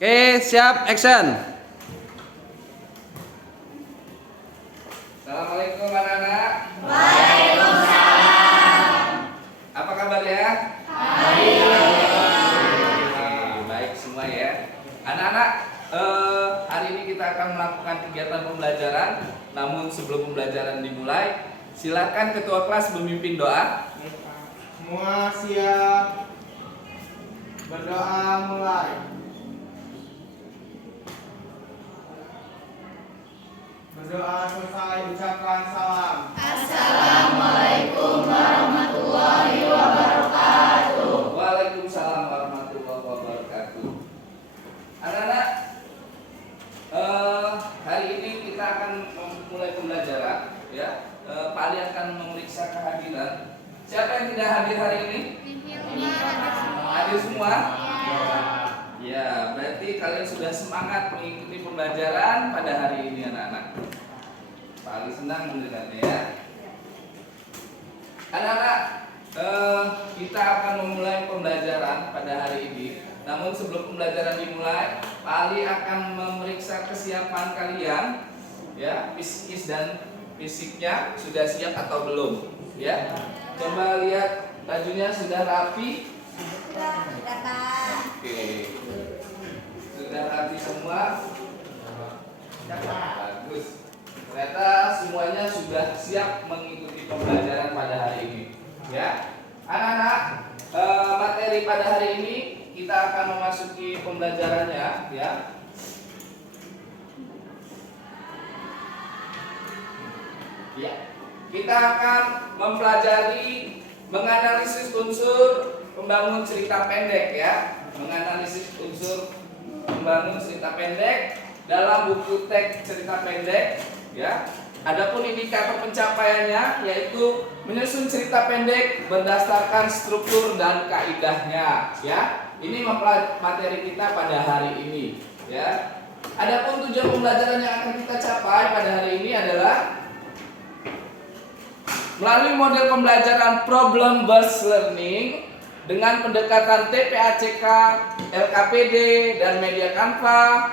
Oke, siap, action. Assalamualaikum anak-anak. Waalaikumsalam. Apa kabarnya? Baik semua ya. Anak-anak, hari ini kita akan melakukan kegiatan pembelajaran. Namun sebelum pembelajaran dimulai, silakan ketua kelas memimpin doa. Semua siap. Berdoa mulai. Berdoa selesai, ucapkan salam. Assalamualaikum warahmatullahi wabarakatuh. Waalaikumsalam warahmatullahi wabarakatuh. Anak-anak, hari ini kita akan memulai pembelajaran. Ya, Pak Ali akan memeriksa kehadiran. Siapa yang tidak hadir hari ini? Hadir semua? Ya, berarti kalian sudah semangat mengikuti pembelajaran pada hari ini anak-anak. Pak Ali senang mendengarnya ya. Anak-anak, kita akan memulai pembelajaran pada hari ini. Namun sebelum pembelajaran dimulai, Pak Ali akan memeriksa kesiapan kalian, ya, psikis dan fisiknya sudah siap atau belum, ya. Coba lihat bajunya sudah rapi. Oke, sudah rapi semua. Bagus. Ternyata semuanya sudah siap mengikuti pembelajaran pada hari ini. Ya, anak-anak, materi pada hari ini kita akan memasuki pembelajarannya. Ya. Ya. Kita akan mempelajari menganalisis unsur pembangun cerita pendek ya. Menganalisis unsur pembangun cerita pendek dalam buku teks cerita pendek ya. Adapun indikator pencapaiannya yaitu menyusun cerita pendek berdasarkan struktur dan kaidahnya ya. Ini materi kita pada hari ini ya. Adapun tujuan pembelajaran yang akan kita capai pada hari ini adalah melalui model pembelajaran problem based learning dengan pendekatan TPACK, LKPD, dan media Canva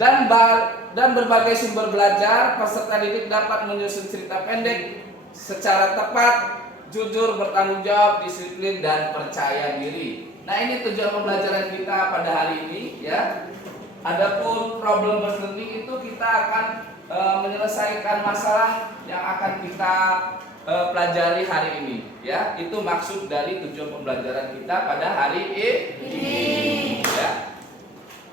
dan berbagai sumber belajar, peserta didik dapat menyusun cerita pendek secara tepat, jujur, bertanggung jawab, disiplin, dan percaya diri. Nah, ini tujuan pembelajaran kita pada hari ini ya. Adapun problem based learning itu kita akan menyelesaikan masalah yang akan kita pelajari hari ini ya. Itu maksud dari tujuan pembelajaran kita pada hari ini ya.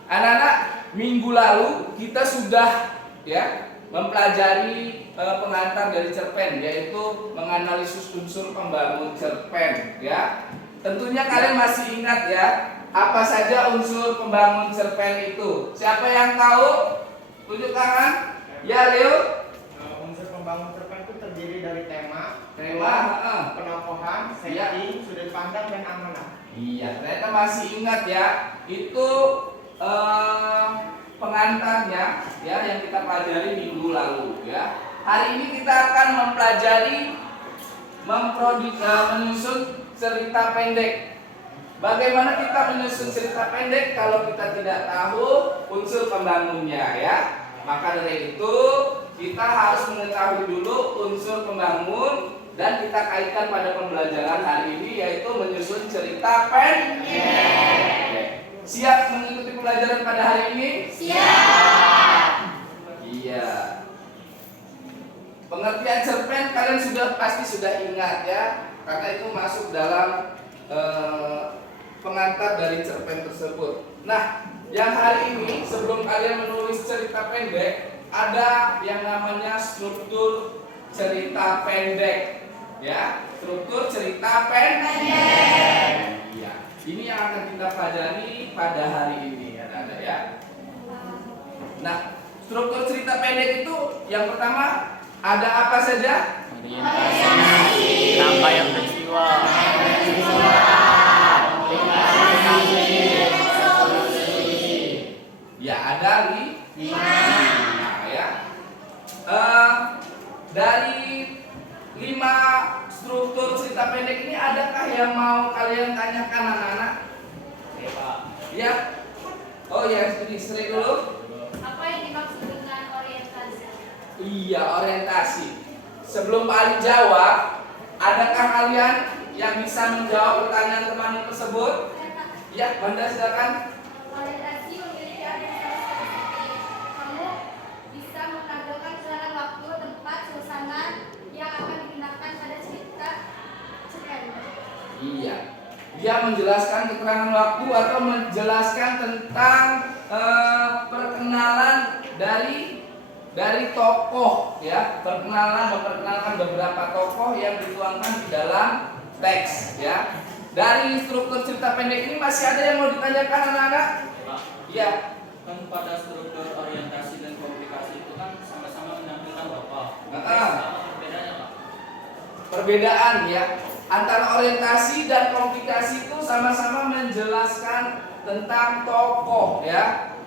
Anak-anak, minggu lalu kita sudah ya mempelajari pengantar dari cerpen, yaitu menganalisis unsur pembangun cerpen ya. Tentunya kalian masih ingat ya, apa saja unsur pembangun cerpen itu? Siapa yang tahu? Tunjuk tangan. Ya, Leo. Unsur pembangun cerpen itu terdiri dari tema, penokohan, Iya. setting, sudut pandang, dan amanah. Iya, ternyata masih ingat ya. Itu pengantarnya ya yang kita pelajari minggu lalu ya. Hari ini kita akan mempelajari menyusun cerita pendek. Bagaimana kita menyusun cerita pendek kalau kita tidak tahu unsur pembangunnya ya? Maka dari itu kita harus mengetahui dulu unsur pembangun dan kita kaitkan pada pembelajaran hari ini, yaitu menyusun cerita pendek. Siap mengikuti pembelajaran pada hari ini? Siap. Iya. Pengertian cerpen kalian pasti sudah ingat ya, karena itu masuk dalam pengantar dari cerpen tersebut. Nah, yang hari ini sebelum kalian menulis cerita pendek, ada yang namanya struktur cerita pendek ya. Struktur cerita pendek. Iya. Ini yang akan kita pelajari pada hari ini ya, anak-anak ya. Nah, struktur cerita pendek itu yang pertama ada apa saja? Rangkaian peristiwa. Ya, ada lima ya. Dari 5 struktur cerita pendek ini, adakah yang mau kalian tanyakan anak-anak? Ya. Oh ya, ini Sri dulu. Apa yang dimaksud dengan orientasi? Iya, orientasi. Sebelum Pak Ali jawab, adakah kalian yang bisa menjawab pertanyaan teman tersebut? Ya, Banda silakan. Orientasi memiliki arti seperti kamu bisa menampilkan secara waktu, tempat, suasana yang akan digunakan pada cerita cerpen. Iya. Dia menjelaskan keterangan waktu atau menjelaskan tentang perkenalan dari tokoh ya, memperkenalkan beberapa tokoh yang dituangkan di dalam teks ya. Dari struktur cerita pendek ini masih ada yang mau ditanyakan anak-anak? Pak, Iya. kan pada struktur orientasi dan komunikasi itu kan sama-sama menampilkan tokoh. Heeh. Apa bedanya, Pak? Perbedaan ya antara orientasi dan komunikasi itu sama-sama menjelaskan tentang tokoh ya.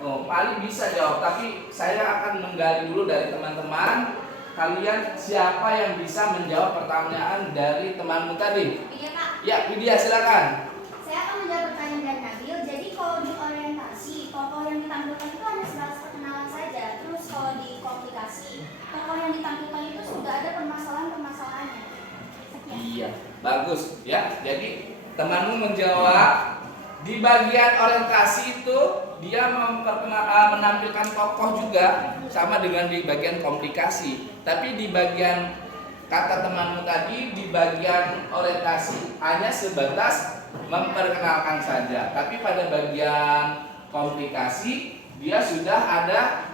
Oh, paling bisa jawab, tapi saya akan menggali dulu dari teman-teman. Kalian siapa yang bisa menjawab pertanyaan dari temanmu tadi? Iya Pak, Ya, Widya silakan. saya akan menjawab pertanyaan dari Nabil. Jadi kalau di orientasi, tokoh yang ditampilkan itu hanya sebatas perkenalan saja. Terus kalau di komunikasi, tokoh yang ditampilkan itu sudah ada permasalahan-permasalahannya. Sekian. Iya, bagus ya. Jadi temanmu menjawab di bagian orientasi itu dia menampilkan tokoh juga sama dengan di bagian komunikasi. Tapi di bagian kata temanmu tadi di bagian orientasi hanya sebatas memperkenalkan saja. Tapi pada bagian komunikasi dia sudah ada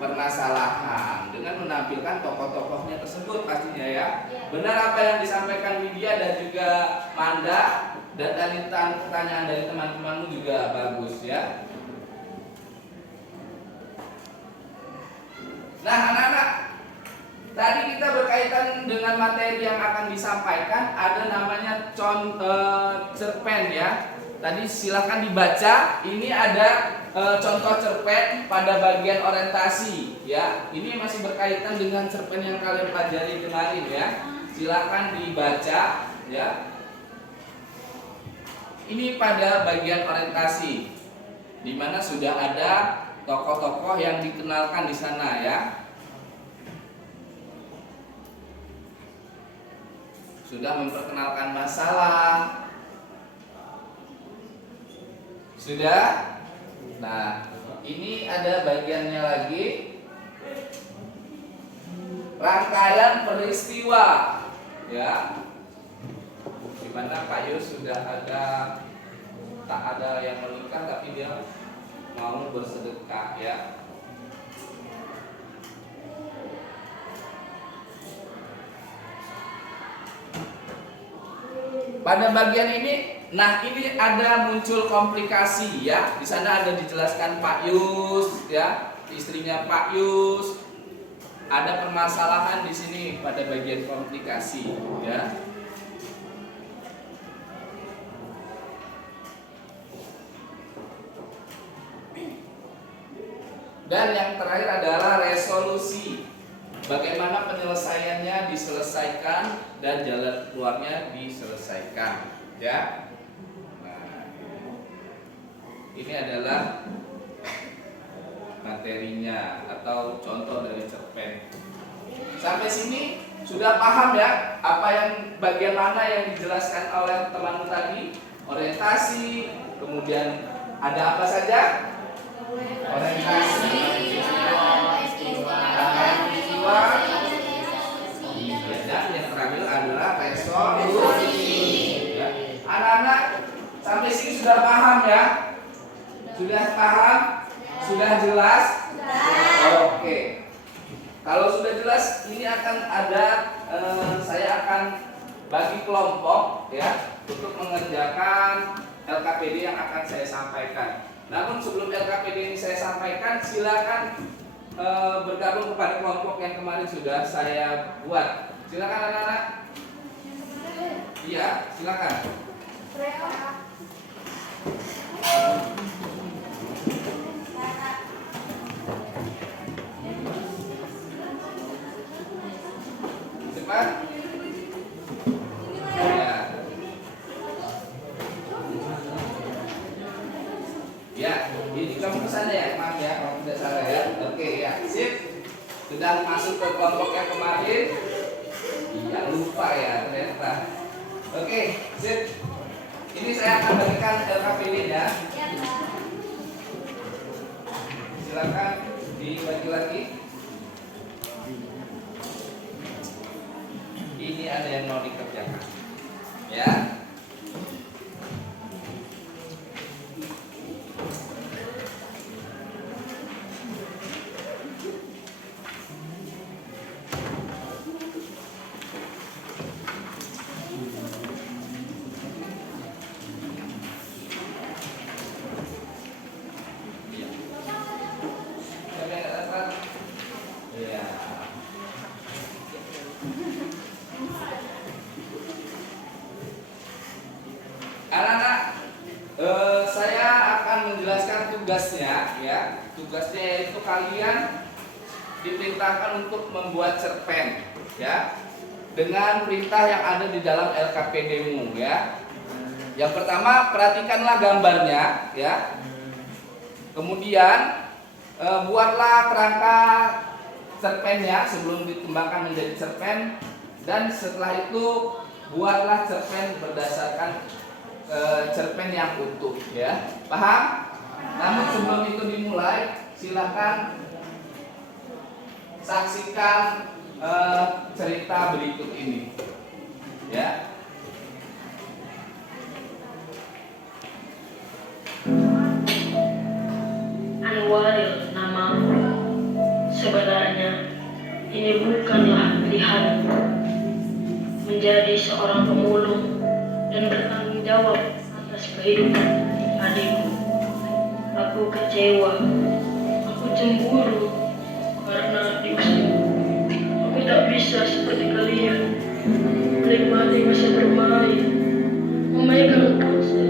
permasalahan dengan menampilkan tokoh-tokohnya tersebut pastinya ya. Benar apa yang disampaikan Widya dan juga Manda, dan tadi pertanyaan dari teman-temanmu juga bagus ya. Nah anak-anak, tadi kita berkaitan dengan materi yang akan disampaikan, ada namanya cerpen ya. Tadi silakan dibaca. Ini ada contoh cerpen pada bagian orientasi ya. Ini masih berkaitan dengan cerpen yang kalian pelajari kemarin ya. Silakan dibaca ya. Ini pada bagian orientasi, di mana sudah ada tokoh-tokoh yang dikenalkan di sana ya. Sudah memperkenalkan masalah. Sudah? Nah, ini ada bagiannya lagi. Rangkaian peristiwa ya. Di mana Pak Yus sudah tak ada yang menikah tapi dia mau bersedekah ya. Pada bagian ini, nah ini ada muncul komplikasi ya. Di sana ada dijelaskan Pak Yus ya, istrinya Pak Yus. Ada permasalahan di sini pada bagian komplikasi ya. Dan yang terakhir adalah resolusi. Bagaimana penyelesaiannya diselesaikan dan jalan keluarnya diselesaikan, ya. Nah, ini adalah materinya atau contoh dari cerpen. Sampai sini sudah paham ya apa yang bagian mana yang dijelaskan oleh temanmu tadi? Orientasi, kemudian ada apa saja? Orientasi, dan yang terakhir adalah resolusi. Ya. Anak-anak sampai sini sudah paham ya? Sudah paham? Sudah jelas? Oke. Kalau sudah jelas, ini akan ada saya akan bagi kelompok ya untuk mengerjakan LKPD yang akan saya sampaikan. Namun sebelum LKPD ini saya sampaikan, silakan bergabung kepada kelompok yang kemarin sudah saya buat. Silakan anak-anak. Iya, silakan. Cepat. Ya. Ya. Ini kamu kesana ya, maaf ya kalau tidak salah ya. Oke ya, sip. Sudah masuk ke kelompok yang kemarin. Iya lupa ya ternyata. Oke, sip. Ini saya akan bagikan LKPD ya. Ya, Kak. Silakan dibagi lagi. Ini ada yang mau dikerjakan. Ya. Ya. Anak-anak, saya akan menjelaskan tugasnya ya. Tugasnya yaitu kalian diperintahkan untuk membuat cerpen ya. Dengan perintah yang ada di dalam LKPD-mu ya. Yang pertama, perhatikanlah gambarnya ya. Kemudian buatlah kerangka cerpennya sebelum dikembangkan menjadi cerpen, dan setelah itu buatlah cerpen berdasarkan cerpen yang utuh ya. Paham? Namun sebelum itu dimulai, silakan saksikan cerita berikut ini ya. Anwaril namaku. Sebenarnya ini bukanlah pilihanku. Menjadi seorang pemulung dan bertanggung jawab atas kehidupan adikku. Aku kecewa. Aku cemburu karena diusir. Aku tak bisa seperti kalian menikmati masa bermain, memainkan ponsel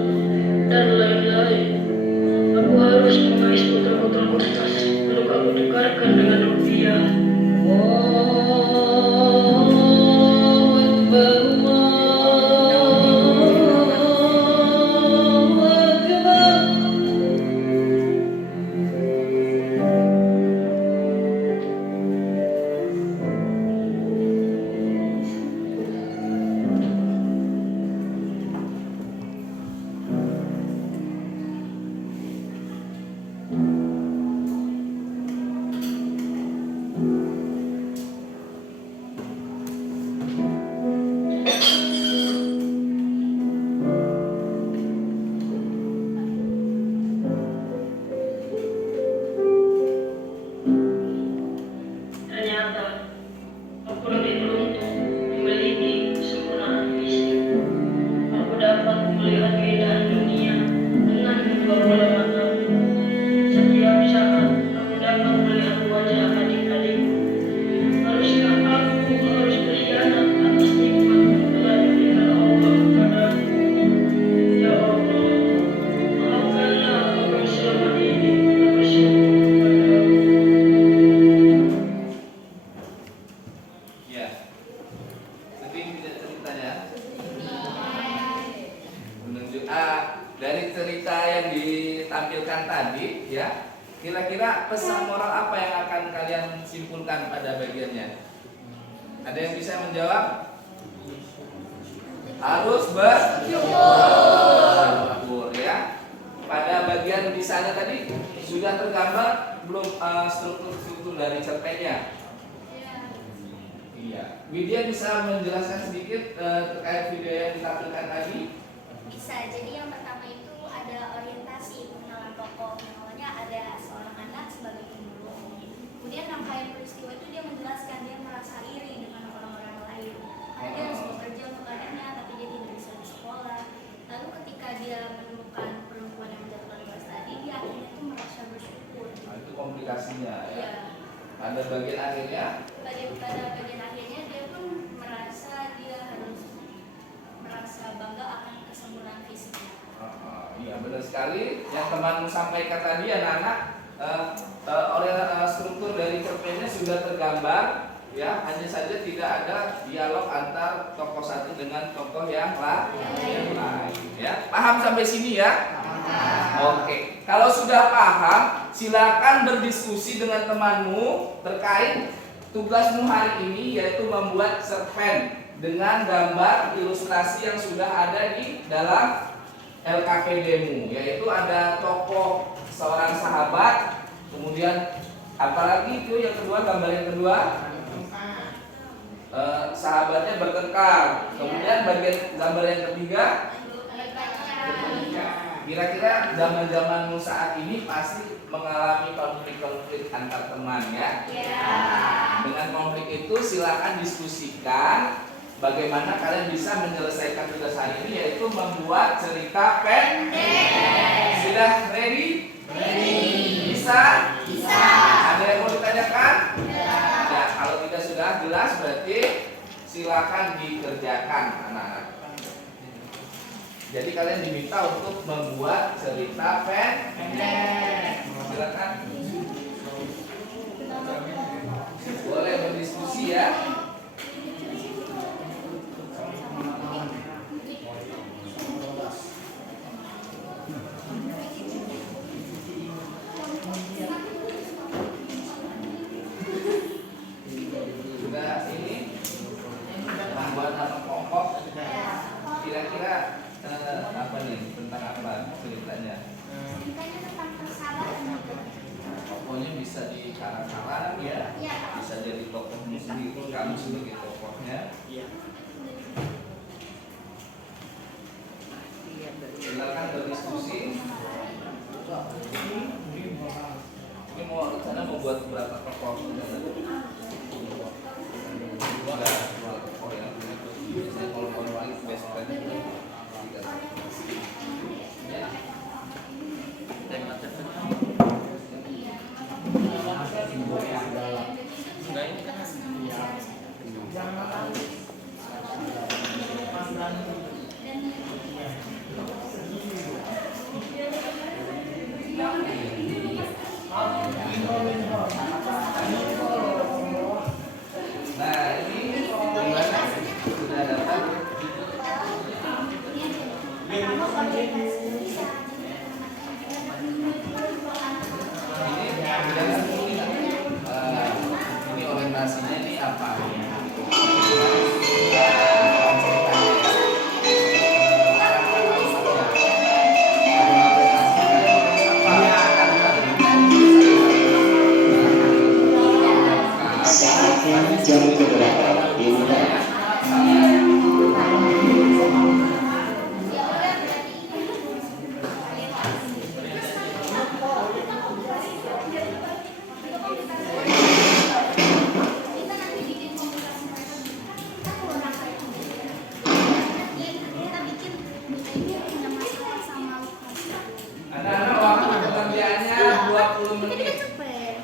dan lain-lain. Aku harus mengais botol-botol kertas untuk aku tukarkan dengan rupiah. Allahu Akbar, Allahu Akbar. Ternyata aku lebih beruntung memiliki kesempurnaan fisik. Aku dapat melihat keindahan dunia dengan kedua bola mataku. Setiap saat aku dapat melihat wajah adik-adikku. Haruskah aku harus berkhianat atas nikmat yang telah diberikan Allah kepadaku? Ya Allah, maafkanlah aku yang selama ini tak bersyukur kepadamu. Ya. Sedih tidak ceritanya? Menunjuk dari cerita yang ditampilkan tadi ya. Kira-kira pesan moral apa yang akan kalian simpulkan pada bagiannya? Ada yang bisa menjawab? Harus bersyukur ya. Pada bagian di sana tadi sudah tergambar belum struktur-struktur dari cerpennya? Iya. Widya bisa menjelaskan sedikit terkait video yang ditampilkan tadi? Bisa. Jadi yang pertama itu ada orientasi pengenalan tokoh. Yang awalnya ada seorang anak sebagai pemulung. Kemudian rangkaian peristiwa itu dia menjelaskan dia merasa iri dengan orang-orang lain. Karena dia harus bekerja untuk adiknya, tapi dia tidak bisa di sekolah. Lalu ketika dia menemukan perempuan yang menjatuhkan tugas tadi, dia akhirnya itu merasa bersyukur. Nah, itu komplikasinya ya. Ya. Ada bagian akhirnya? Pada bagian akhirnya dia pun merasa dia harus merasa bangga akan kesempurnaan fisiknya. Iya benar sekali. Yang temanmu sampaikan tadi anak-anak, oleh struktur dari cerpennya sudah tergambar ya. Hanya saja tidak ada dialog antar tokoh satu dengan tokoh yang lain ya. Paham sampai sini ya? Oke, kalau sudah paham, silakan berdiskusi dengan temanmu terkait tugasmu hari ini, yaitu membuat cerpen dengan gambar ilustrasi yang sudah ada di dalam LKPD-mu, yaitu ada tokoh seorang sahabat, kemudian apalagi itu yang kedua, gambar yang kedua, sahabatnya bertengkar, kemudian bagian gambar yang ketiga. Kira-kira zaman-zamanmu saat ini pasti mengalami konflik-konflik antar teman ya. Dengan konflik itu silakan diskusikan bagaimana kalian bisa menyelesaikan tugas hari ini, yaitu membuat cerita pendek. Sudah ready? Bisa? Ada yang mau ditanyakan? Ya, kalau tidak sudah jelas berarti silakan dikerjakan anak-anak. Jadi kalian diminta untuk membuat cerita pendek. Silakan. Boleh berdiskusi ya. Sudah ini membuat nama pokok. Kira-kira apa nih, tentang apa ceritanya? Ceritanya tentang persahabatan. Pokoknya bisa dikarang-karang ya, bisa jadi tokohmu sendiri, kamu sebagai tokohnya. Silakan berdiskusi. Ini mau rencana mau buat berapa tokoh? Dua tokoh ya. Biasanya kalau mau lagi best friend itu ya. Tema tertentu. Enggak ini kan nah ini gimana? Sudah dapat? Ini orientasinya ini apa? Jam keberapa dimulai? Anak-anak waktu pengerjaannya 20 menit.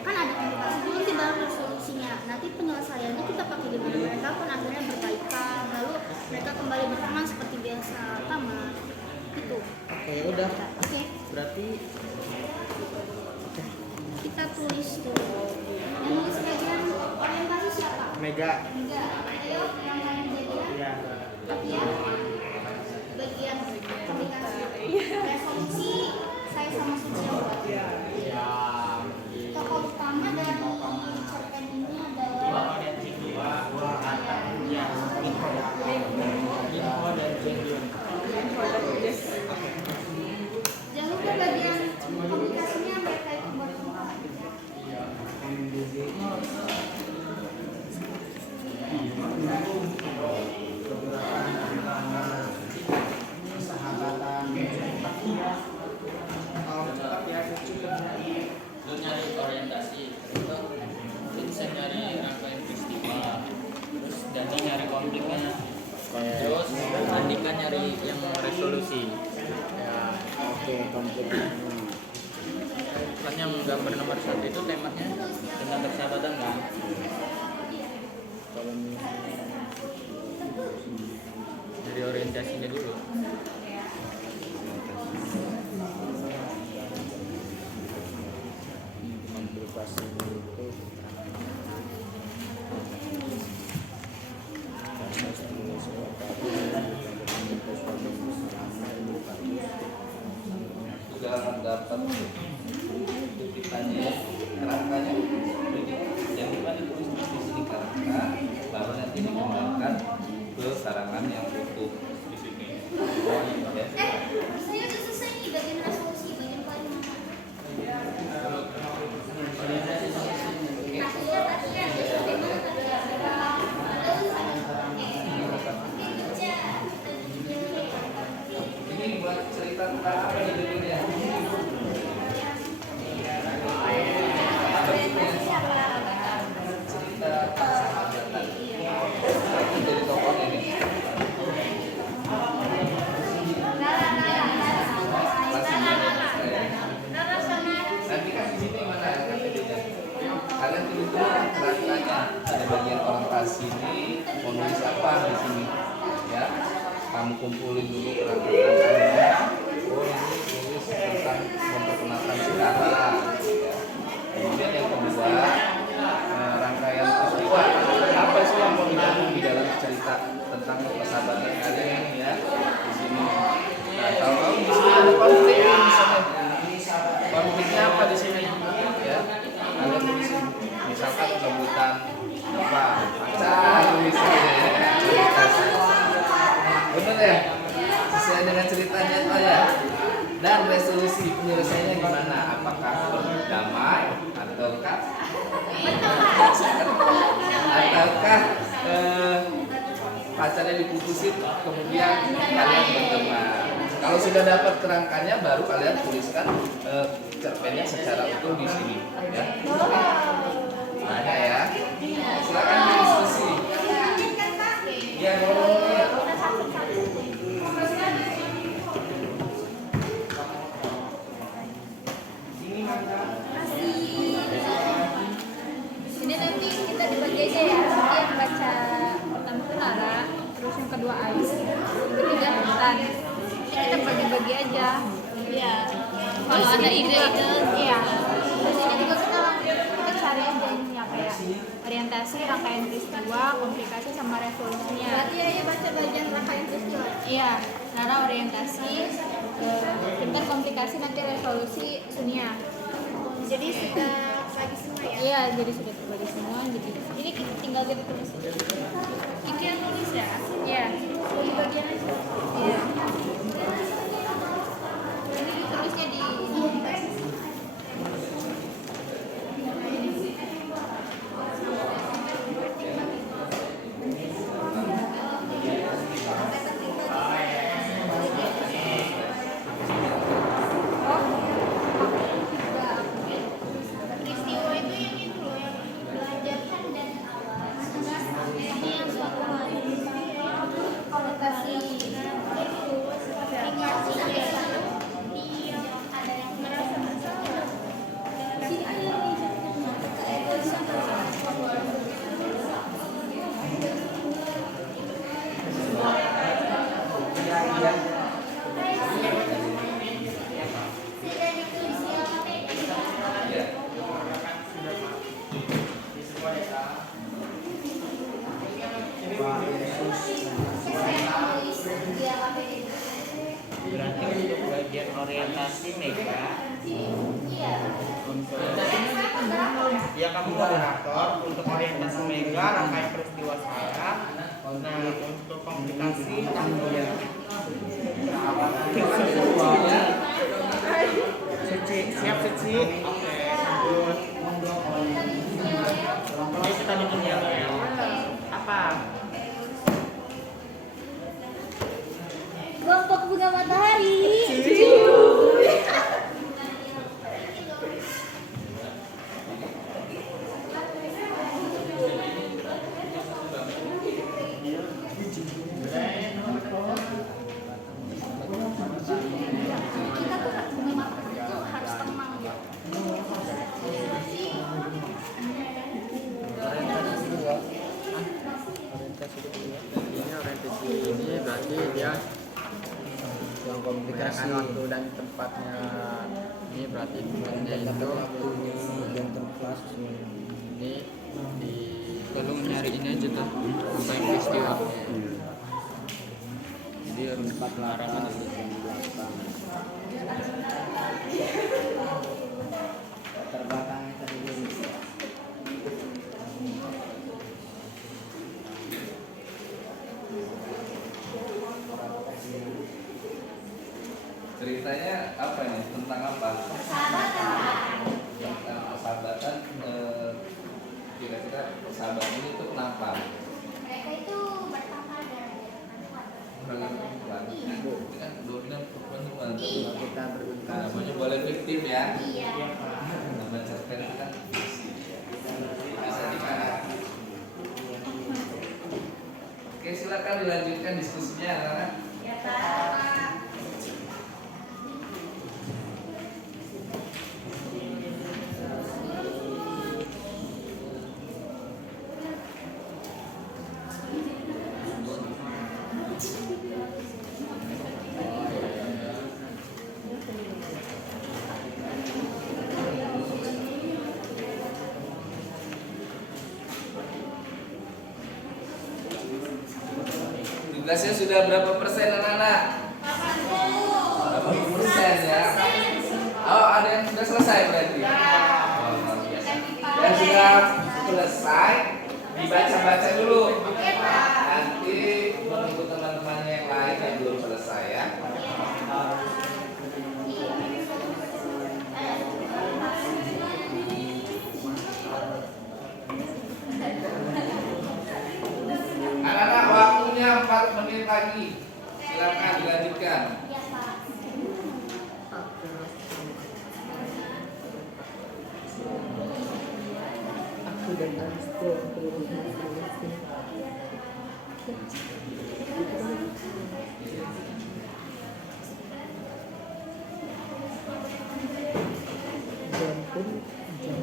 Kan ada komunikasi dulu sih baru resolusinya. Nanti penyelesaiannya kita pakai di mana mereka pun akhirnya berbaikan, lalu mereka kembali berteman seperti biasa. Tamat. Gitu. Oke, udah. Oke. Berarti Kita tulis dulu. Yang nulis bagian orientasi siapa? Mega. Enggak. Ayo yang lain jadian. Iya. Bagian bagian komunikasi. Resolusi saya sama Suci yang buat. Tokoh utama dari cerpen ini adalah jangan lupa bagian komunikasinya mereka itu buat semua. Lu nyari orientasi, itu saya nyari rangkaian peristiwa, terus Dani nyari konfliknya, terus Andika nyari yang resolusi. Ya, oke, konflik. Kan yang gambar nomor 1 itu temanya tentang persahabatan kan? Kalau misalnya Dari orientasinya dulu. komplikasi itu karena sebelum suatu pada bagian orientasi ini mau nulis apa di sini ya. Kamu kumpulin dulu kerangka-kerangkanya. Oh ini tulis tentang memperkenalkan si A ya. Kemudian yang kedua rangkaian peristiwa. Apa sih yang mau dibangun di dalam cerita tentang persahabatan kalian ini ya di sini. Nah, kalau di sini ada konflik misalnya. Konfliknya apa di sini? Ya, ada tulis misalkan kebutuhan apa pacar misalnya. Benar ya? Sesuai dengan ceritanya itu ya. Dan resolusi penyelesaiannya gimana? Apakah damai ataukah pacarnya diputusin kemudian kalian berteman. Kalau sudah dapat kerangkanya baru kalian tuliskan cerpennya secara utuh di sini ya. Ada ya. Silakan diskusi. Ya, ngomongnya. Ini nanti kita dibagi aja ya. Nanti yang baca pertama itu Nara, terus yang kedua Ais, yang ketiga Intan. Jadi kita bagi-bagi aja. Iya. Kalau ada ide-ide, iya. Terus ini juga kita cari aja ini ya kayak orientasi, rangkaian peristiwa, komplikasi sama resolusinya. Berarti ya baca bagian rangkaian peristiwa. Iya. Nara orientasi, Intan komplikasi, nanti resolusi Sunia. Jadi sudah bagi semua ya? Iya, jadi sudah terbagi semua. Jadi tinggal kita tulis. Ini yang nulis ya? Iya. Di bagian aja. Iya. Ini tulisnya di Peristiwa itu yang itu loh, yang belajarkan dan ini yang suatu hal konotasi ada yang merasa bersalah. Sini ada Berarti untuk bagian orientasi Mega untuk Ya kamu moderator untuk orientasi Mega, rangkaian peristiwa saya. Nah untuk komplikasi kamu ya. Suci, siap Suci. Oke, lanjut. Ini kita bikin yang apa? kelompok bunga matahari. Kita tuh bunga matahari itu harus tenang ya. ini orientasi ini berarti dia yang komplikasi menggunakan waktu dan tempatnya. Ini berarti temannya itu dan tempat ini di tolong nyari ini aja tuh sampai peristiwa. Jadi tempat larangan itu yang belakang terbelakangnya tadi. Ceritanya apa nih? Tentang apa? Persahabatan. Tentang persahabatan. Kira-kira persahabatan ini tuh kenapa? Mereka itu bertengkar gara-gara perempuan. Ini kan dominan perempuan. Iya. Kita berbentar. Namanya boleh fiktif ya. Iya. Nama cerpen itu kan bisa dikarang. Oke, silakan dilanjutkan diskusinya, anak-anak. Ya Pak. Tugasnya sudah berapa persen anak-anak? 80% ya. Oh, ada yang sudah selesai berarti? Oh, luar biasa. Yang sudah selesai dibaca-baca dulu. Nanti menunggu teman-temannya yang lain yang belum selesai ya. Anak-anak, waktunya 4 menit lagi. Silakan dilanjutkan. Ya, Pak. Aku dan Aristo belum selesai. Jam pun jam.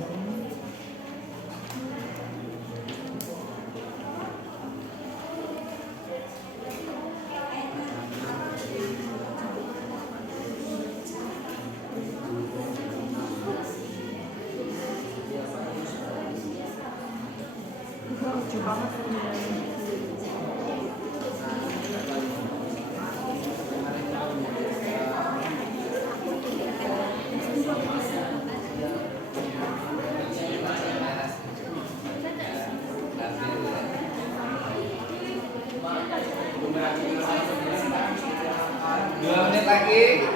Dua menit lagi.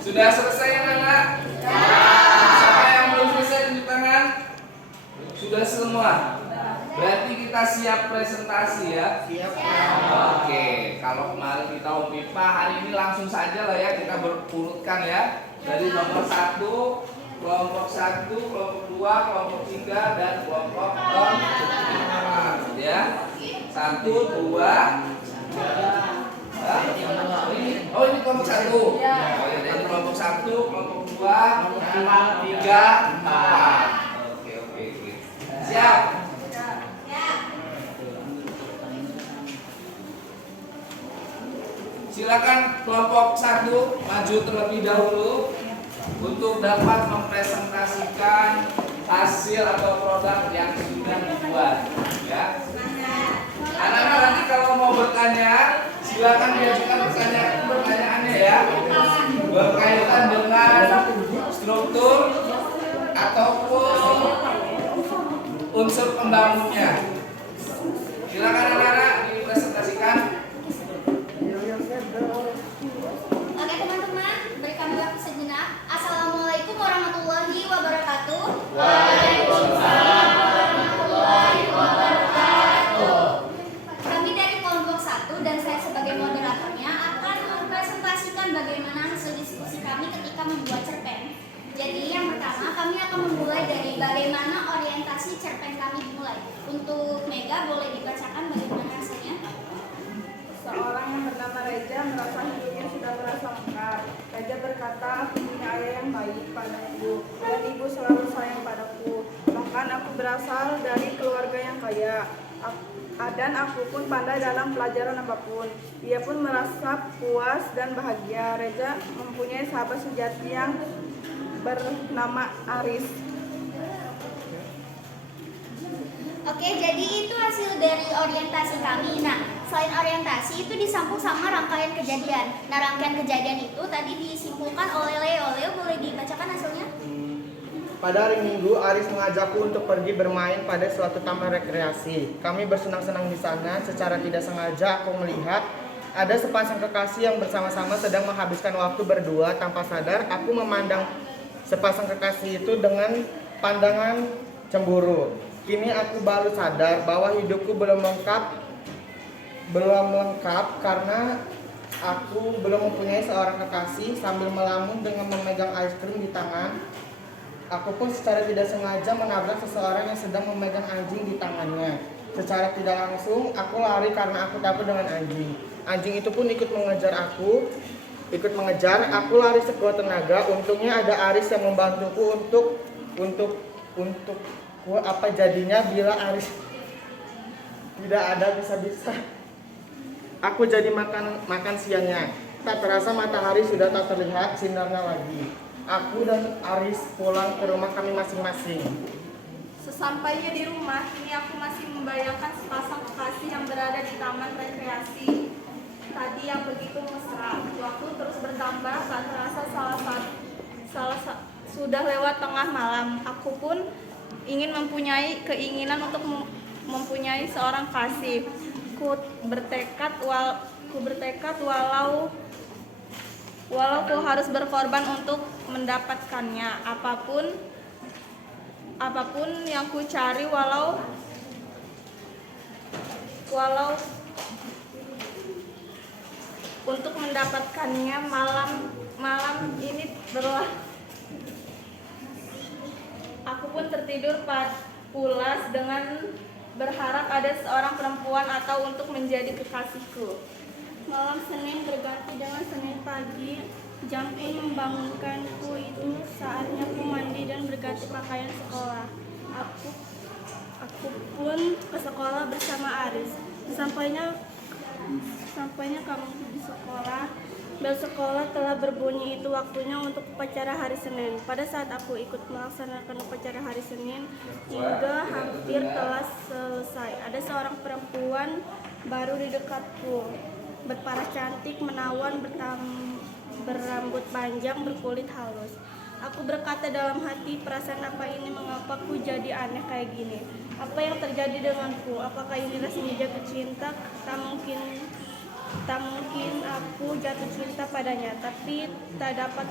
Sudah selesai anak-anak? Siapa yang belum selesai tunjuk tangan? Sudah semua. Berarti kita siap presentasi ya. Siap. Oke, kalau kemarin kita UMIPA, hari ini langsung saja lah ya kita berurutkan ya. Dari nomor 1, kelompok 1, kelompok 2, kelompok 3 dan kelompok 4 ya. 1, 2, 3. Oh ini kelompok 1. Oh ya, dari kelompok 1, kelompok 2, 3, 4. Oke. Siap. Silakan kelompok 1 maju terlebih dahulu untuk dapat mempresentasikan hasil atau produk yang sudah dibuat ya. Anak-anak nanti kalau mau bertanya silakan diajukan pertanyaannya ya, berkaitan dengan struktur ataupun unsur pembangunnya. Silakan anak-anak dipresentasikan. Oke teman-teman, berikan waktu sejenak. Assalamualaikum warahmatullahi wabarakatuh. Waalaikumsalam warahmatullahi wabarakatuh. Kami dari kelompok 1 dan saya sebagai moderatornya akan mempresentasikan bagaimana hasil diskusi kami ketika membuat cerpen. Jadi yang pertama kami akan memulai dari bagaimana orientasi cerpen kami dimulai. Untuk Mega boleh dibacakan bagaimana hasilnya? Seorang yang bernama Reza merasa hidupnya sudah merasa lengkap. Reza berkata, aku punya ayah yang baik padaku dan ibu selalu sayang padaku. Bahkan aku berasal dari keluarga yang kaya. Dan aku pun pandai dalam pelajaran apapun. Ia pun merasa puas dan bahagia. Reza mempunyai sahabat sejati yang bernama Aris. Oke, jadi itu hasil dari orientasi kami. Nah, selain orientasi itu disambung sama rangkaian kejadian. Nah, rangkaian kejadian itu tadi disimpulkan oleh Leo. Leo boleh dibacakan hasilnya? Pada hari Minggu, Aris mengajakku untuk pergi bermain pada suatu taman rekreasi. Kami bersenang-senang di sana. Secara tidak sengaja aku melihat ada sepasang kekasih yang bersama-sama sedang menghabiskan waktu berdua. Tanpa sadar, aku memandang sepasang kekasih itu dengan pandangan cemburu. Kini aku baru sadar bahwa hidupku belum lengkap karena aku belum mempunyai seorang kekasih. Sambil melamun dengan memegang es krim di tangan, aku pun secara tidak sengaja menabrak seseorang yang sedang memegang anjing di tangannya. Secara tidak langsung, aku lari karena aku takut dengan anjing. Anjing itu pun ikut mengejar aku. Aku lari sekuat tenaga. Untungnya ada Aris yang membantuku untuk apa jadinya bila Aris tidak ada, bisa-bisa aku jadi makan siangnya. Tak terasa matahari sudah tak terlihat sinarnya lagi. Aku dan Aris pulang ke rumah kami masing-masing. Sesampainya di rumah, kini aku masih membayangkan sepasang kekasih yang berada di taman rekreasi tadi yang begitu mesra. Waktu terus bertambah, tak terasa sudah lewat tengah malam. Aku pun ingin mempunyai keinginan untuk mempunyai seorang kasih. Ku bertekad walau ku harus berkorban untuk mendapatkannya. Apapun yang ku cari, walau untuk mendapatkannya. Malam ini aku pun tertidur pulas dengan berharap ada seorang perempuan atau untuk menjadi kekasihku. Malam Senin berganti dengan Senin pagi. Jam pun membangunkanku. Itu saatnya aku mandi dan berganti pakaian sekolah. Aku pun ke sekolah bersama Aris. Sampainya kami di sekolah. Bel sekolah telah berbunyi. Itu waktunya untuk upacara hari Senin. Pada saat aku ikut melaksanakan upacara hari Senin, hingga hampir telah selesai, ada seorang perempuan baru di dekatku, berparas cantik, menawan, berambut panjang, berkulit halus. Aku berkata dalam hati, perasaan apa ini, mengapa ku jadi aneh kayak gini? Apa yang terjadi denganku? Apakah ini rasanya jatuh cinta? Tak mungkin aku jatuh cinta padanya, tapi tak dapat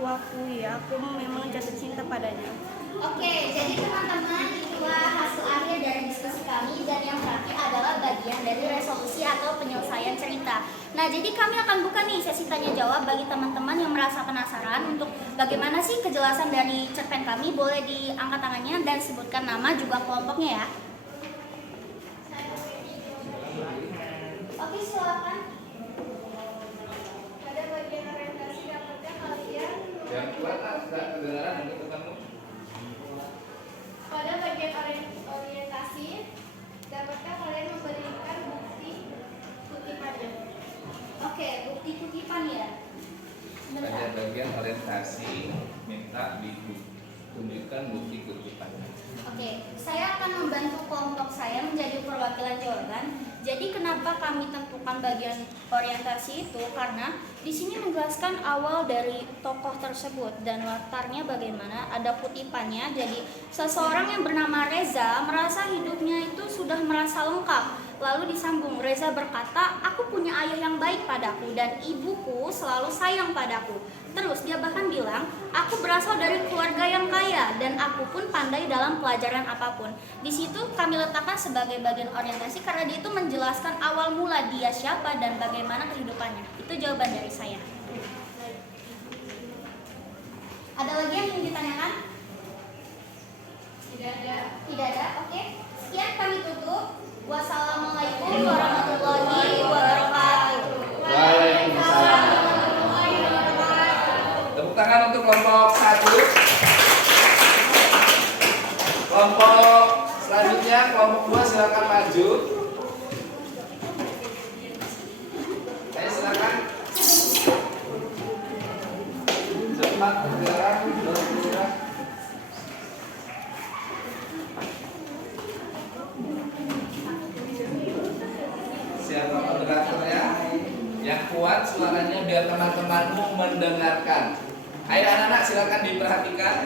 kuakui aku memang jatuh cinta padanya. Oke, jadi teman-teman, itulah hasil akhir dari diskusi kami, dan yang terakhir adalah bagian dari resolusi atau penyelesaian cerita. Nah, jadi kami akan buka nih sesi tanya jawab bagi teman-teman yang merasa penasaran untuk bagaimana sih kejelasan dari cerpen kami. Boleh diangkat tangannya dan sebutkan nama juga kelompoknya ya. Oke, silakan. Pada bagian orientasi, dapatkah kalian Yang kuat agak kedengaran ini ketemu. pada bagian orientasi, dapatkah kalian memberikan bukti kutipannya? Oke, bukti kutipan ya. Pada bagian orientasi minta ditunjukkan bukti kutipannya. Oke, saya akan membantu kelompok saya menjadi perwakilan jawaban. Jadi kenapa kami tentukan bagian orientasi itu? Karena di sini menjelaskan awal dari tokoh tersebut dan latarnya bagaimana, ada kutipannya. Jadi seseorang yang bernama Reza merasa hidupnya itu sudah merasa lengkap. Lalu disambung, Reza berkata, aku punya ayah yang baik padaku dan ibuku selalu sayang padaku. Terus dia bahkan bilang, aku berasal dari keluarga yang kaya dan aku pun pandai dalam pelajaran apapun. Di situ kami letakkan sebagai bagian orientasi karena dia itu menjelaskan awal mula dia siapa dan bagaimana kehidupannya. Itu jawaban dari saya. Ada lagi yang ingin ditanyakan? Tidak ada. Oke. Sekian kami tutup. Wassalamualaikum warahmatullahi wabarakatuh. Waalaikumsalam. Tepuk tangan untuk kelompok 1. Kelompok selanjutnya, kelompok 2 silakan maju. Saya silakan. Cepat bergerak, bergerak. Siapa moderatornya? Yang kuat suaranya biar teman-temanmu mendengarkan. Ayo anak-anak silakan diperhatikan.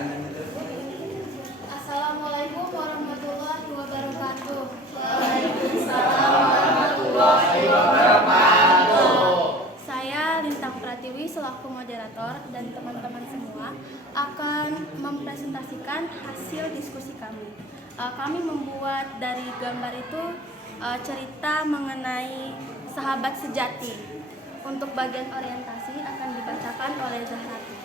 Assalamualaikum warahmatullahi wabarakatuh. Waalaikumsalam warahmatullahi wabarakatuh. Saya Lintang Pratiwi selaku moderator dan teman-teman semua akan mempresentasikan hasil diskusi kami. Kami membuat dari gambar itu cerita mengenai sahabat sejati. Untuk bagian orientasi akan dibacakan oleh Zahrati.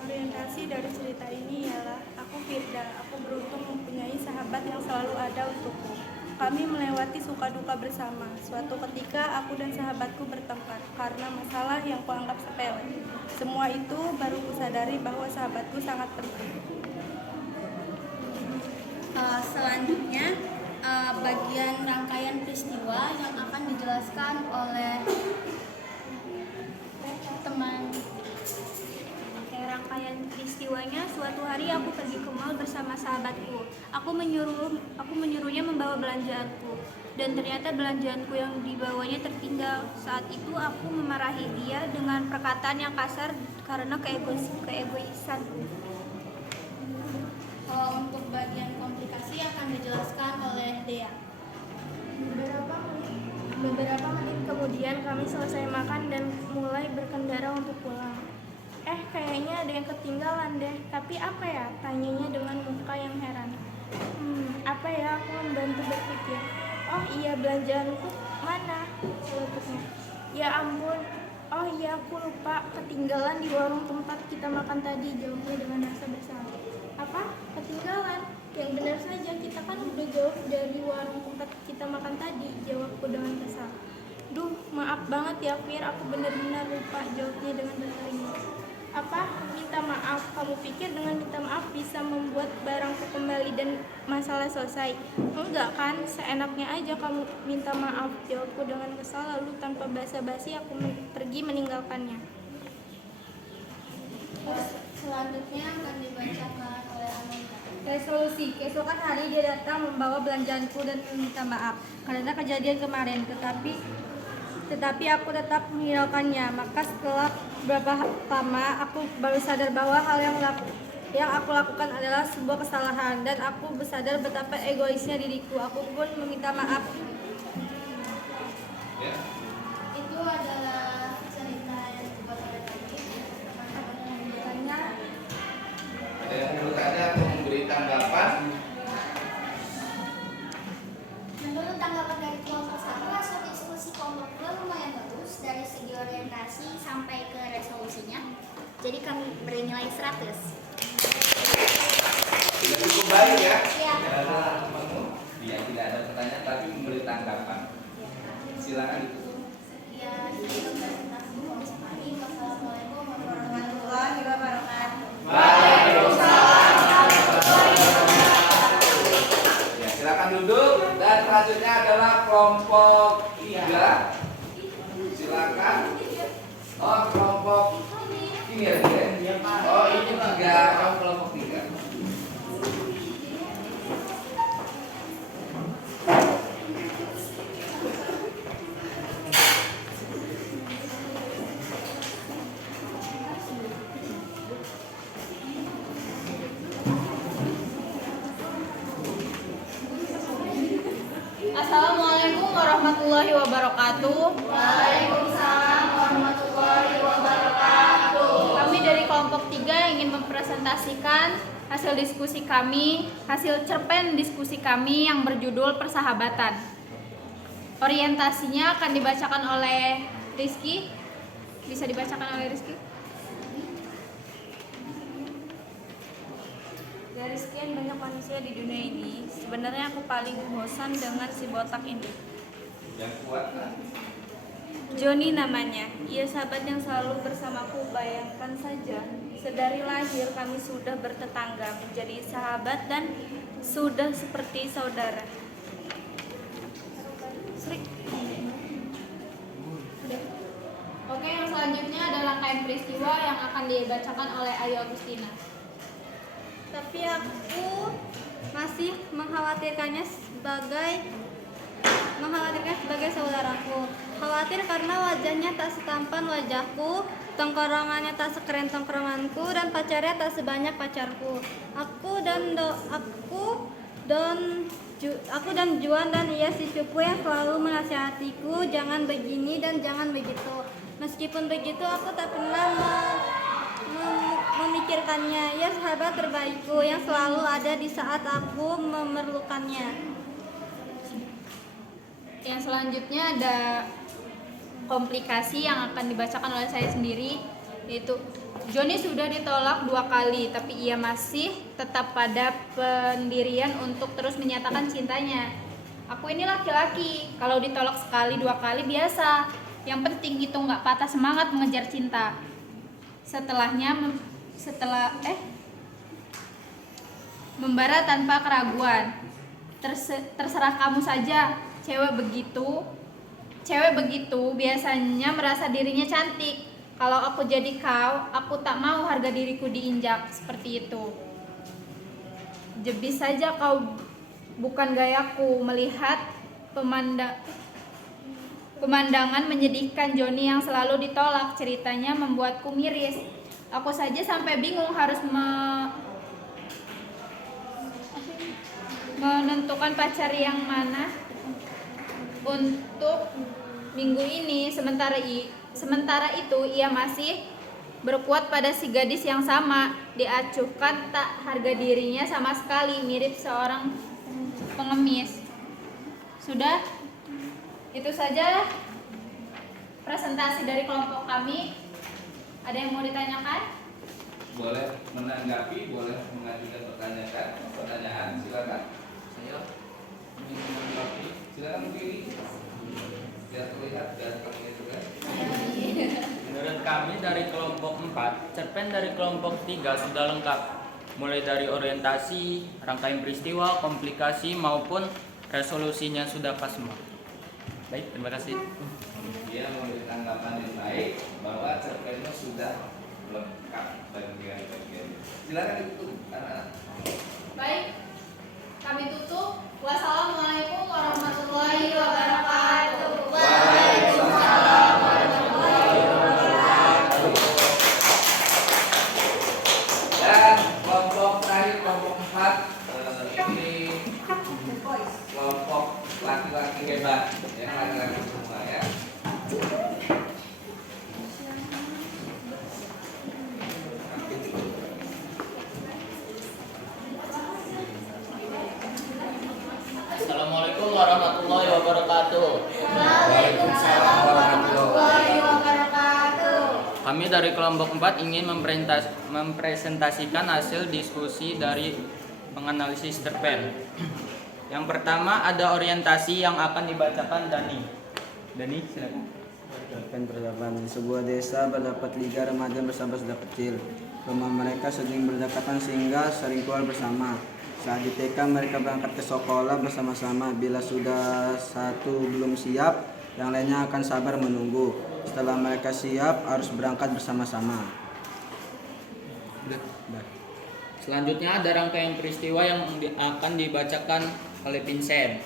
Orientasi dari cerita ini ialah aku Firda. Aku beruntung mempunyai sahabat yang selalu ada untukku. Kami melewati suka duka bersama. Suatu ketika aku dan sahabatku bertengkar karena masalah yang kuanggap sepele. Semua itu baru kusadari bahwa sahabatku sangat penting. Selanjutnya bagian rangkaian peristiwa yang akan dijelaskan oleh teman. Rangkaian peristiwanya, suatu hari aku pergi ke mall bersama sahabatku. Aku menyuruhnya membawa belanjaanku, dan ternyata belanjaanku yang dibawanya tertinggal. Saat itu aku memarahi dia dengan perkataan yang kasar karena keegoisanku. Untuk bagian komplikasi akan dijelaskan oleh Dea. Beberapa menit kemudian kami selesai makan dan mulai berkendara untuk pulang. Kayaknya ada yang ketinggalan deh. Tapi apa ya? Tanyanya dengan muka yang heran. Apa ya? Aku membantu berpikir. Oh iya, belanjaanku mana? Selepasnya. Ya ampun. Oh iya, aku lupa. Ketinggalan di warung tempat kita makan tadi. Jawabnya dengan rasa bersalah. Apa? Ketinggalan? Yang benar saja, kita kan udah jauh dari warung tempat kita makan tadi. Jawabku dengan kesal. Duh, maaf banget ya Fir, aku benar-benar lupa. Jawabnya dengan berkeringat. Apa? Minta maaf? Kamu pikir dengan minta maaf bisa membuat barangku kembali dan masalah selesai? Enggak kan? Seenaknya aja kamu minta maaf. Jawabku dengan kesal, lalu tanpa basa-basi aku pergi meninggalkannya. Selanjutnya akan dibacakan oleh Ananda. Resolusi. Keesokan hari dia datang membawa belanjaanku dan meminta maaf karena kejadian kemarin, tetapi aku tetap menghiraukannya. Maka setelah beberapa lama aku baru sadar bahwa hal yang aku lakukan adalah sebuah kesalahan, dan aku bersadar betapa egoisnya diriku. Aku pun meminta maaf. Itu adalah cerita yang dibuat oleh tadi. Teman-teman yang membuatnya. Ada yang mau bertanya atau memberi tanggapan? Menurut tanggapan dari kelompok 1, hasil diskusi kelompok 2 lumayan bagus dari segi orientasi sampai ke resolusinya. Jadi kami beri nilai 100. Sudah cukup baik ya? Iya. Biar tidak ada pertanyaan tapi memberi tanggapan. Silakan ditutup. Sekian presentasi kelompok kami. Wassalamualaikum warahmatullahi wabarakatuh. Waalaikumsalam. Ya, silakan duduk dan selanjutnya adalah kelompok 3. Silakan. Oh, kelompok ini ya, Bu, ya? Oh, ini 3. Kamu kelompok 3. Assalamualaikum warahmatullahi wabarakatuh. Waalaikumsalam warahmatullahi wabarakatuh. Kami dari kelompok 3 ingin mempresentasikan hasil diskusi kami, hasil cerpen diskusi kami yang berjudul Persahabatan. Orientasinya akan dibacakan oleh Rizky. Bisa dibacakan oleh Rizky? Dari sekian banyak manusia di dunia ini, sebenarnya aku paling bosan dengan si botak ini. Yang kuat. Joni namanya, ia sahabat yang selalu bersamaku. Bayangkan saja, sedari lahir kami sudah bertetangga, menjadi sahabat dan sudah seperti saudara. Oke, yang selanjutnya adalah rangkaian peristiwa yang akan dibacakan oleh Ayu Agustina. Tapi aku masih mengkhawatirkannya sebagai saudaraku. Khawatir karena wajahnya tak setampan wajahku, tongkrongannya tak sekeren tongkronganku, dan pacarnya tak sebanyak pacarku. Aku dan Juan dan ia si cupu yang selalu menasihatiku, jangan begini dan jangan begitu. Meskipun begitu, aku tak pernah memikirkannya. Ia sahabat terbaikku yang selalu ada di saat aku memerlukannya. Yang selanjutnya ada komplikasi yang akan dibacakan oleh saya sendiri, yaitu Joni sudah ditolak 2 kali, tapi ia masih tetap pada pendirian untuk terus menyatakan cintanya. Aku ini laki-laki, kalau ditolak sekali 2 kali biasa. Yang penting itu nggak patah semangat mengejar cinta. Membara tanpa keraguan. terserah kamu saja. Cewek begitu biasanya merasa dirinya cantik. Kalau aku jadi kau, aku tak mau harga diriku diinjak seperti itu. Jebis saja kau, bukan gayaku. Melihat pemandangan menyedihkan Joni yang selalu ditolak, ceritanya membuatku miris. Aku saja sampai bingung harus menentukan pacar yang mana untuk minggu ini. Sementara itu ia masih berkuat pada si gadis yang sama. Diacuhkan, tak harga dirinya sama sekali, mirip seorang pengemis. Sudah, itu saja presentasi dari kelompok kami. Ada yang mau ditanyakan? Boleh menanggapi, boleh mengajukan pertanyaan, silakan. Saya ingin menanggapi. Silakan pilih. Biar terlihat, biar terlihat juga. Menurut kami dari kelompok 4, cerpen dari kelompok 3 sudah lengkap. Mulai dari orientasi, rangkaian peristiwa, komplikasi maupun resolusinya sudah pas semua. Baik, terima kasih. Dia memberi tanggapan yang baik bahwa cerpennya sudah lengkap bagian-bagian. Silakan ditutup anak-anak. Baik, kami tutup. Wassalamualaikum warahmatullahi wabarakatuh. Waalaikumsalam warahmatullahi wabarakatuh. Dan kelompok terakhir, kelompok 4, ini kelompok laki-laki hebat, ya, laki-laki semua ya. Assalamualaikum warahmatullahi wabarakatuh. Waalaikumsalam warahmatullahi wabarakatuh. Kami dari kelompok 4 ingin mempresentasikan hasil diskusi dari menganalisis cerpen. Yang pertama ada orientasi yang akan dibacakan Dani. Dani, silakan. Cerpen percakapan. Di sebuah desa terdapat 3 remaja bersama sejak kecil. Rumah mereka sering berdekatan sehingga sering keluar bersama. Saat di TK mereka berangkat ke sekolah bersama-sama. Bila sudah satu belum siap, yang lainnya akan sabar menunggu. Setelah mereka siap, harus berangkat bersama-sama. Selanjutnya ada rangkaian peristiwa yang akan dibacakan oleh Vincent.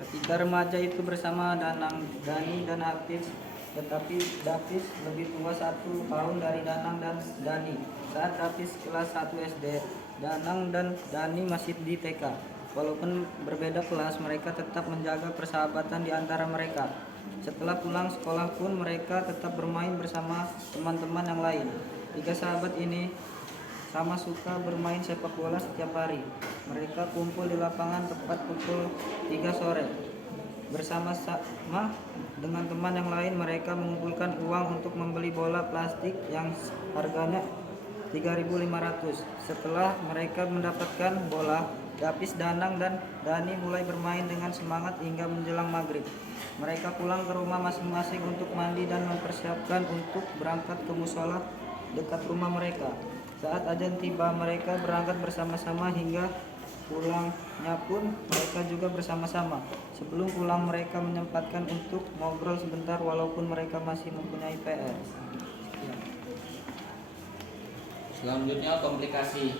Ketika remaja itu bersama Danang, Dani dan Hafiz, tetapi Davis lebih tua 1 tahun dari Danang dan Dani. Saat Davis kelas 1 SD, Danang dan Dani masih di TK. Walaupun berbeda kelas, mereka tetap menjaga persahabatan di antara mereka. Setelah pulang sekolah pun mereka tetap bermain bersama teman-teman yang lain. 3 sahabat ini sama suka bermain sepak bola setiap hari. Mereka kumpul di lapangan tepat pukul 3 sore. Bersama-sama dengan teman yang lain mereka mengumpulkan uang untuk membeli bola plastik yang harganya 3.500. Setelah mereka mendapatkan bola, Davis, Danang, dan Dani mulai bermain dengan semangat hingga menjelang maghrib. Mereka pulang ke rumah masing-masing untuk mandi dan mempersiapkan untuk berangkat ke musola dekat rumah mereka. Saat azan tiba, mereka berangkat bersama-sama hingga pulangnya pun mereka juga bersama-sama. Sebelum pulang mereka menyempatkan untuk ngobrol sebentar walaupun mereka masih mempunyai PR. Selanjutnya komplikasi.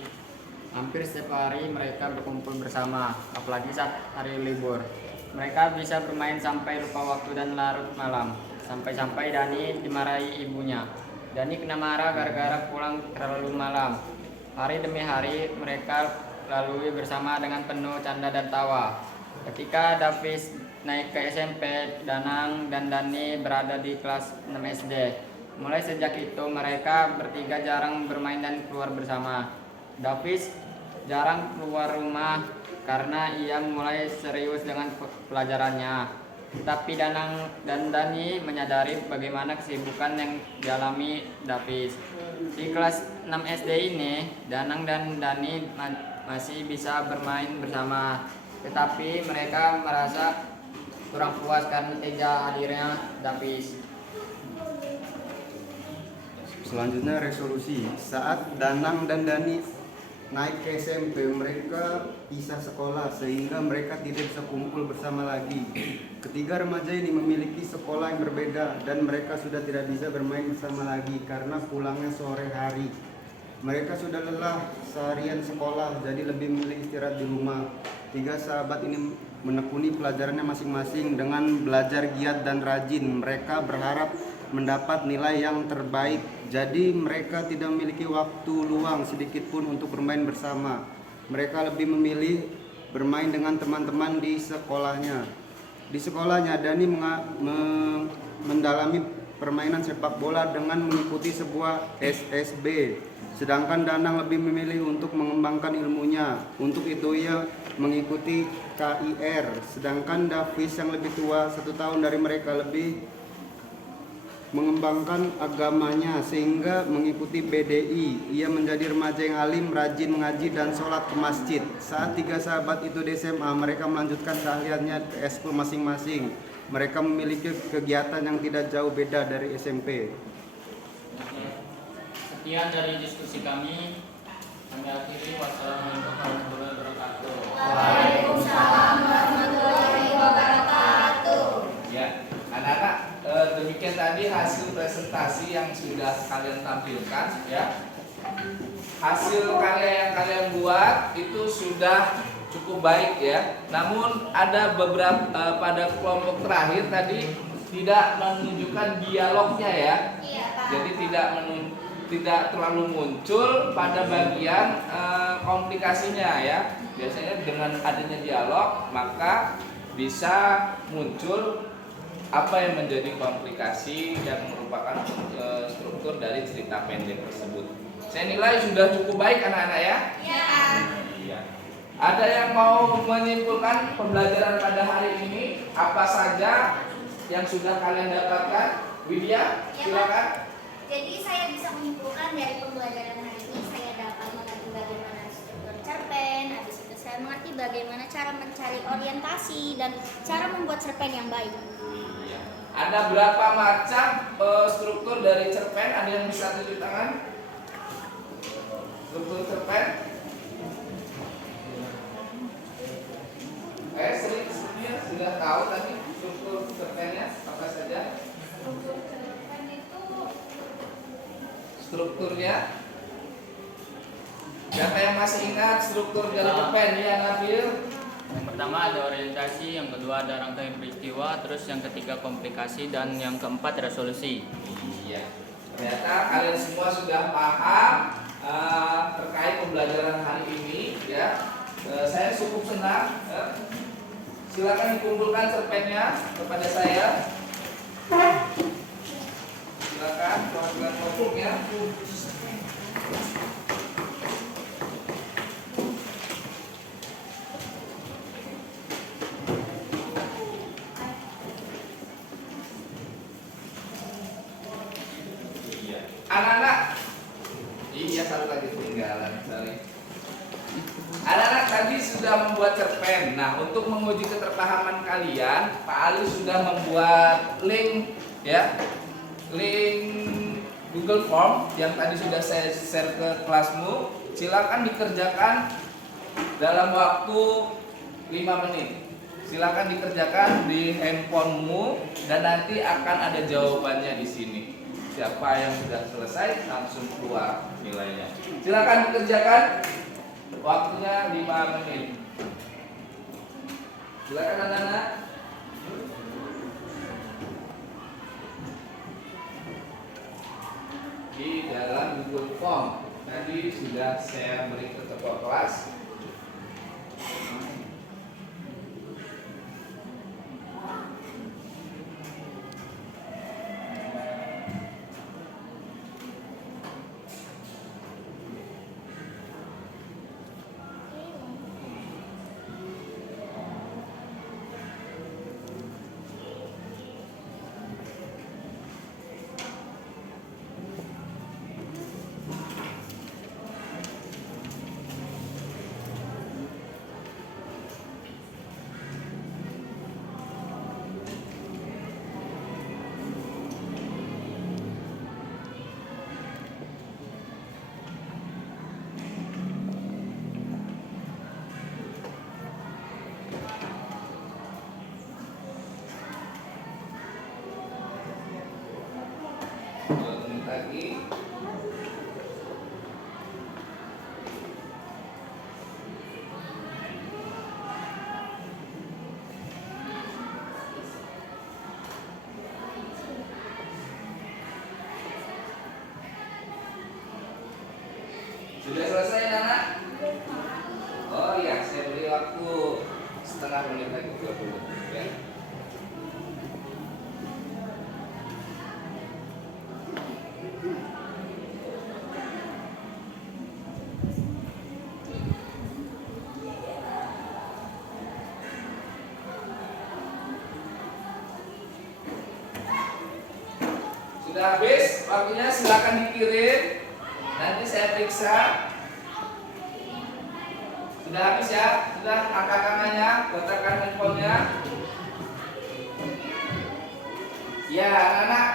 Hampir setiap hari mereka berkumpul bersama, apalagi saat hari libur. Mereka bisa bermain sampai lupa waktu dan larut malam. Sampai-sampai Dani dimarahi ibunya. Dani kena marah gara-gara pulang terlalu malam. Hari demi hari mereka lalui bersama dengan penuh canda dan tawa. Ketika Davis naik ke SMP, Danang dan Dani berada di kelas 6 SD. Mulai sejak itu mereka bertiga jarang bermain dan keluar bersama. Davis jarang keluar rumah karena ia mulai serius dengan pelajarannya. Tetapi Danang dan Dani menyadari bagaimana kesibukan yang dialami Davis. Di kelas 6 SD ini, Danang dan Dani masih bisa bermain bersama. Tetapi mereka merasa kurang puas karena tidak hadirnya Davis. Selanjutnya resolusi. Saat Danang dan Dani naik ke SMP mereka pisah sekolah sehingga mereka tidak bisa kumpul bersama lagi. Ketiga remaja ini memiliki sekolah yang berbeda dan mereka sudah tidak bisa bermain bersama lagi karena pulangnya sore hari. Mereka sudah lelah seharian sekolah jadi lebih memilih istirahat di rumah. Tiga sahabat ini menekuni pelajarannya masing-masing dengan belajar giat dan rajin. Mereka berharap mendapat nilai yang terbaik. Jadi mereka tidak memiliki waktu luang sedikit pun untuk bermain bersama. Mereka lebih memilih bermain dengan teman-teman di sekolahnya. Di sekolahnya Dani mendalami permainan sepak bola dengan mengikuti sebuah SSB. Sedangkan Danang lebih memilih untuk mengembangkan ilmunya. Untuk itu ia mengikuti KIR. Sedangkan Davis yang lebih tua 1 tahun dari mereka lebih mengembangkan agamanya sehingga mengikuti BDI. Ia menjadi remaja yang alim, rajin mengaji dan sholat ke masjid. Saat tiga sahabat itu di SMA, mereka melanjutkan keahliannya ke eskul masing-masing. Mereka memiliki kegiatan yang tidak jauh beda dari SMP. Sekian dari diskusi kami. Kami akhiri. Wassalamualaikum warahmatullahi wabarakatuh. Waalaikumsalam warahmatullahi wabarakatuh. Ya, anak-anak, demikian tadi hasil presentasi yang sudah kalian tampilkan ya. Hasil karya yang kalian buat itu sudah cukup baik ya. Namun ada beberapa pada kelompok terakhir tadi tidak menunjukkan dialognya ya. Iya, Pak. Jadi tidak terlalu muncul pada bagian komplikasinya ya. Biasanya dengan adanya dialog maka bisa muncul apa yang menjadi komplikasi yang merupakan struktur dari cerita pendek tersebut. Saya nilai sudah cukup baik anak-anak ya. Iya. Iya. Ada yang mau menyimpulkan pembelajaran pada hari ini? Apa saja yang sudah kalian dapatkan? Widya, Ya, silakan. Jadi saya bisa menyimpulkan dari pembelajaran hari ini saya dapat mengerti bagaimana struktur cerpen, habis itu saya mengerti bagaimana cara mencari orientasi dan cara membuat cerpen yang baik. Iya. Ada berapa macam struktur dari cerpen? Ada yang bisa tunjuk tangan? Struktur cerpen? Seringnya sudah tahu tadi struktur cerpennya apa saja? Struktur cerpen itu Strukturnya? Siapa yang masih ingat struktur dari cerpen? Ya, Nabil. Yang pertama ada orientasi, yang kedua ada rangkaian peristiwa, terus yang ketiga komplikasi, dan yang keempat resolusi. Iya. Ternyata kalian semua sudah paham terkait pembelajaran hari ini ya. Saya cukup senang. Silakan dikumpulkan cerpennya kepada saya. Silakan keluarkan notebooknya. Anak-anak, iya satu lagi ketinggalan, sorry. Anak-anak tadi sudah membuat cerpen. Nah, untuk menguji keterpahaman kalian, Pak Ali sudah membuat link ya, link Google Form yang tadi sudah saya share ke kelasmu. Silakan dikerjakan dalam waktu 5 menit. Silakan dikerjakan di handphonemu dan nanti akan ada jawabannya di sini. Siapa yang sudah selesai langsung keluar nilainya. Silakan dikerjakan. Waktunya 5 menit. Silakan anak-anak. Di dalam Google Form tadi sudah saya beri ke ketua kelas. lagi. Sudah selesai anak? Oh iya, saya beri waktu setengah menit lagi 20 ya. Sudah habis, waktunya silakan dikirim. Nanti saya periksa. Sudah habis ya? Sudah angkat tangannya, letakkan handphonenya. Ya anak-anak,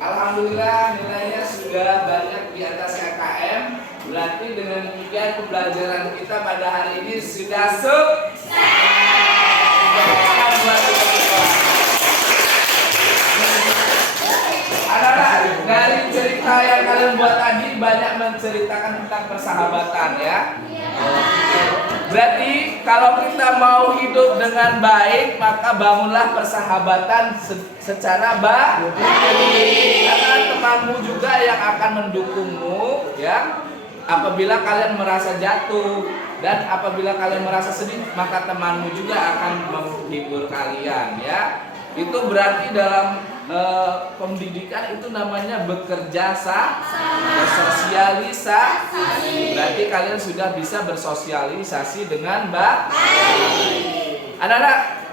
alhamdulillah nilainya sudah banyak di atas KKM. Berarti dengan demikian pembelajaran kita pada hari ini sudah sukses. Anak-anak, dari cerita yang kalian buat tadi banyak menceritakan tentang persahabatan ya. Berarti kalau kita mau hidup dengan baik, maka bangunlah persahabatan secara baik. Karena temanmu juga yang akan mendukungmu ya. Apabila kalian merasa jatuh dan apabila kalian merasa sedih, maka temanmu juga akan menghibur kalian ya. Itu berarti dalam pendidikan itu namanya bekerja bersosialisasi. Berarti kalian sudah bisa bersosialisasi dengan baik. Anak-anak,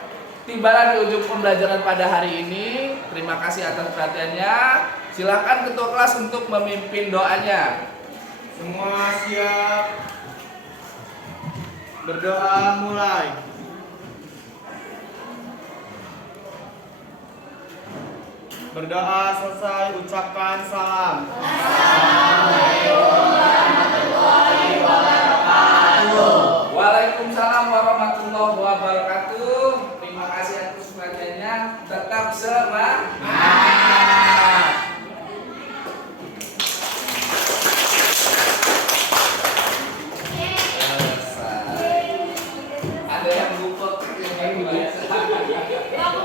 tibalah di ujung pembelajaran pada hari ini. Terima kasih atas perhatiannya. Silakan ketua kelas untuk memimpin doanya. Semua siap. Berdoa mulai. Berdoa selesai, ucapkan salam.